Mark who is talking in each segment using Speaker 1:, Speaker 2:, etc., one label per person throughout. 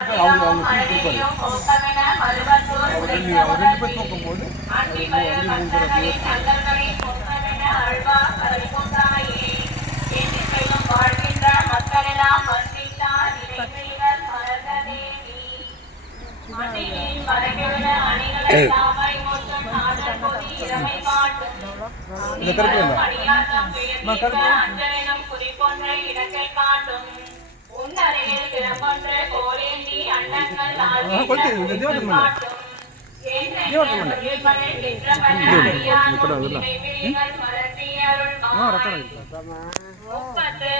Speaker 1: அவங்க அவங்க கொடுப்பாரு அவர் ரெண்டு இந்த கருப்பு கருப்பு ஆ, கொளுத்து, இந்த தீவனம் பண்ணு. தீவனம் பண்ணு. ఇక్కడ వదిలా. ஆ, ரத்தம் இருக்கு.
Speaker 2: முப்பத்து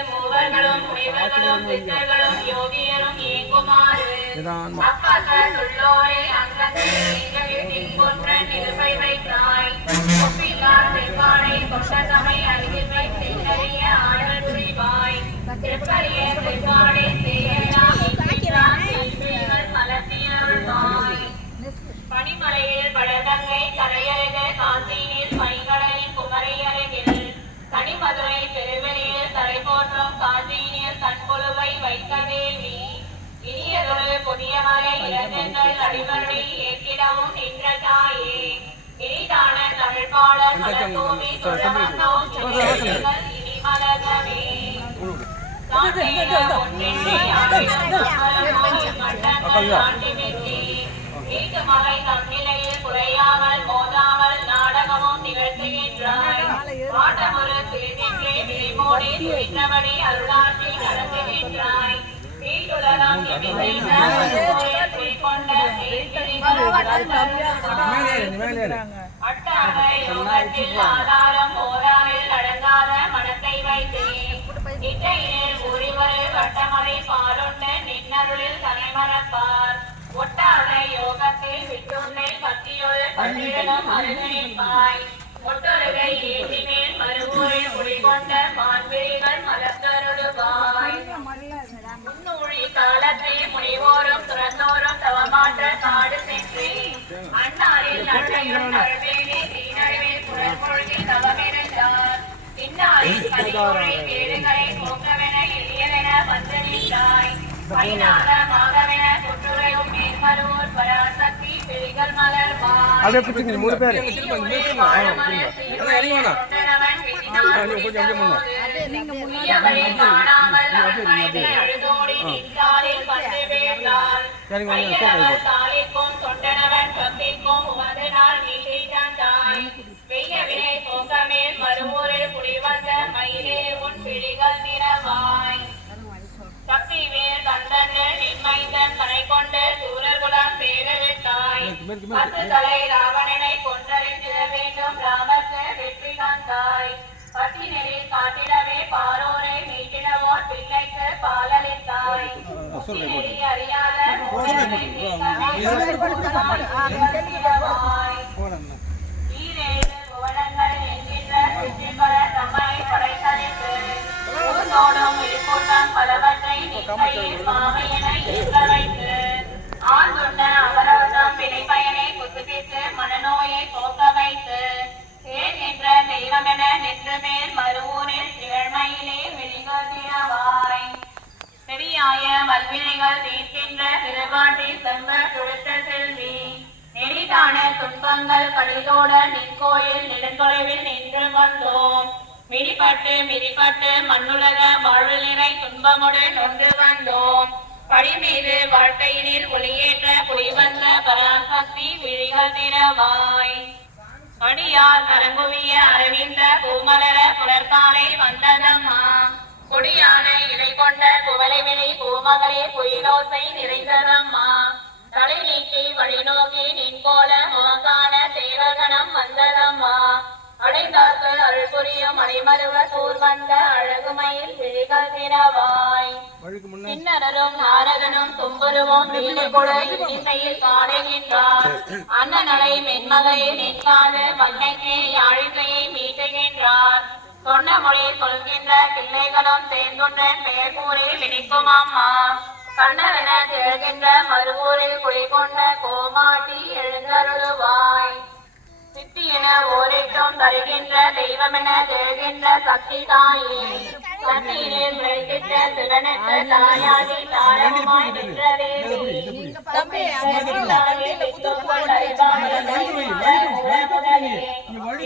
Speaker 2: இனியதொரு புதிய மலை இளங்கங்கள் அடிமருளி ஏற்றிடவும் நின்ற தாயே இனிதான தமிழ் பாடல் மலர்தூவி தொழவந்தோம் செல்வங்கள் இனி மலர்கவே குறையாமல் மோதாமல் நாடகமும் நிகழ்த்துகின்றாய். சிறிதென்றே விழிமோடி அருளாற்றி நடத்துகின்றாய். வீட்டுலகம் இனிதெய்த மறுபுறம் குடிகொண்ட மெய்சிறிகள்
Speaker 1: மேலே அப்படியே பிடிச்சிங்க மூணு பேர். திரும்ப
Speaker 2: தலை ராவணனை கொன்றறிந்திட வேண்டும். ராமருக்கு வெற்றி தந்தாய். பட்டினரில் காட்டிடவே பாரோரை மீட்டிடவோ பிள்ளைக்கு பாலளித்தாய். புத்திநெறி அறியாத. ஈரேழு புவனங்கள் என்கின்ற தம்மை படைத்தளித்து பலவற்றை மாமையென வைத்து ஆண்கொண்ட அவரவர்தம் வினைப்பயனை புதுப்பித்து மனநோயை போக்க வைத்து ஏன் என்ற தெய்வமென நின்று மேல் மறுவூரில் திகழ்மையிலே வெளிகொண்டிரவாய் பெரியாய வல்வினைகள் தீர்க்கின்ற திருவாட்டி செம்ப கொடுத்த செல்வி. நெறிதான துன்பங்கள் கடிதோட நிற்கோயில் நெடுந்தொலைவில் நின்று வந்தோம். மிடிப்பட்டு மிதிப்பட்டு மண்ணுலக வாழ்வு நிறை துன்பமுடன் நொந்து வந்தோம். படிமீது வாழ்க்கையினில் ஒளியேற்ற குடிவந்த பராசக்தி விழிகள் திறவாய். அடியார் கரங்குவிய அரவிந்த பூமலர புலர்காலை வந்ததம்மா. கொடியான இதை கொண்ட குவளை வினை பூமகளே புயலோசை நிறைந்ததம்மா. தலை நீக்கி வழி நோக்கி நின்கோல முகங்கான தேவகணம் வந்ததம்மா. அடைந்தார்க்கு அருள் புரியும் அடைமருவ சூர் வந்த அழகு இதுக்கு
Speaker 1: வழிக்கு முன்னே
Speaker 2: கிண்ணறரும் நாரதனும் தும்புருவும் வீடுகுட இசையில் காடுகின்றார் அண்ணனலை மென்மகளே நிற்காத வன்னைக்கே யாழிசையை மீட்டுகின்றார். சொன்ன மொழி சொல்கின்ற பிள்ளைகளும் பெயர் கூறி விழிக்கும் அம்மா கண்ணவென திகழ்கின்ற மறுவூரில் குடிகொண்ட கோமாட்டி எழுந்தருளுவாய். என ஓரிட்டும் தருகின்ற தெய்வமென திகழ்கின்ற சக்தி தாயே கண்ணீரில் விளைத்திட்ட சிவனுக்கு தாயாகி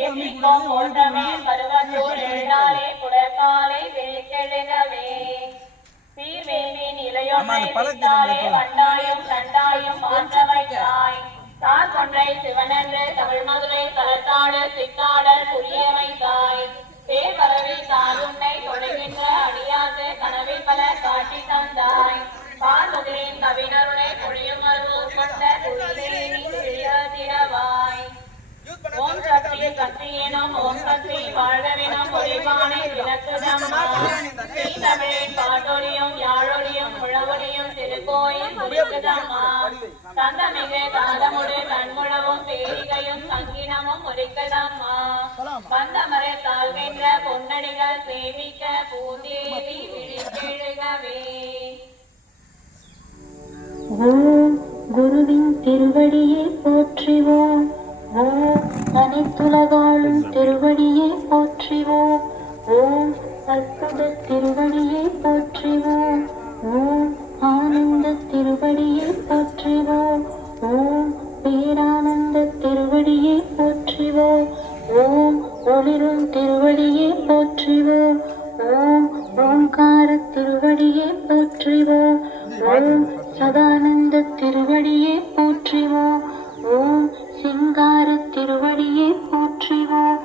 Speaker 2: எண்ணிக்கோம் ஓட்டமே பருவத்தோர் எழுதாலே குடற்காலை விழித்தெழுகவே சீர்வேம்பின் இளையொன்றை பித்தாலே வண்டாயும் தண்டாயும் மாற்ற வைத்தாய். தார் சிவனன்று தமிழ் மதுரை தலத்தாடு சித்தாடல் புரியமை தாய் பேர் பரவி தாருன்னை தொழுகின்ற அடியாது கனவில் பல காட்டி தந்தாய். பார்வதிரின் கவினருளை பொழியும் அருள் கொண்ட துயிலே ஓம் சக்தி சக்தியேனும் ஓம் சக்தி வாழ பொன்னடிகள் சேவிக்க பூந்தேவி விழித்தெழுகவே.
Speaker 3: ஓம் குருவின் திருவடியே போற்றிவோம். ஓம் அனைத்துலகாலும் திருவடியே போற்றிவோம். ஓம் அற்புத திருவடியை போற்றிவோம். ஓம் ஆனந்த திருவடியை போற்றிவோம். ஓம் பேரானந்த திருவடியை போற்றிவோம். ஓம் ஒளிரும் திருவடியை போற்றிவோம் ஓம் ஓங்கார திருவடியே போற்றிவோம் ஓம் சதானந்த திருவடியே போற்றிவோம் ஓம் சிங்கார திருவடியே போற்றிவோம்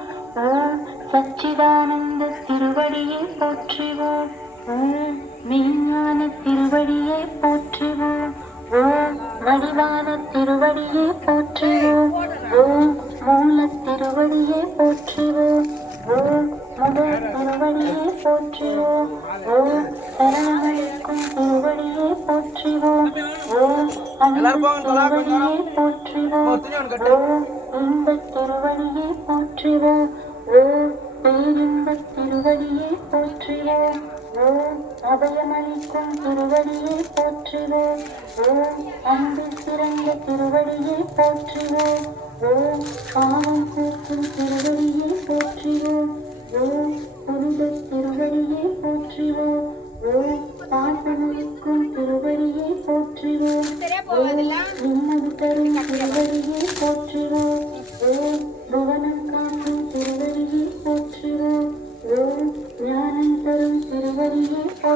Speaker 3: ஓம் சச்சிதானந்த திருவடியே போற்றிவோம் ஓம் மெய்ஞான திருவடியே போற்றிவோம் ஓம் வடிவான திருவடியே போற்றிவோம் ஓம் மூல திருவடியே போற்றிவோம் போற்றிவோம். ஓம் சரணமளிக்கும் திருவடியை போற்றிவோம். ஓம் அன்பு போற்றிவோம். ஓம் இன்பத் திருவடியை போற்றிவோம். ஓம் பேரின்பத் திருவடியை போற்றிவோம். ஓம் அபயமளிக்கும் திருவடியை போற்றிவோம். ஓம் அன்பில் சிறந்த திருவடியை போற்றிவோம். ஓம் போக்கும்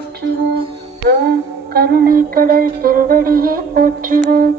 Speaker 3: போற்றுவோம் ஓம் கருணை கடல் திருவடியே போற்றுவோம்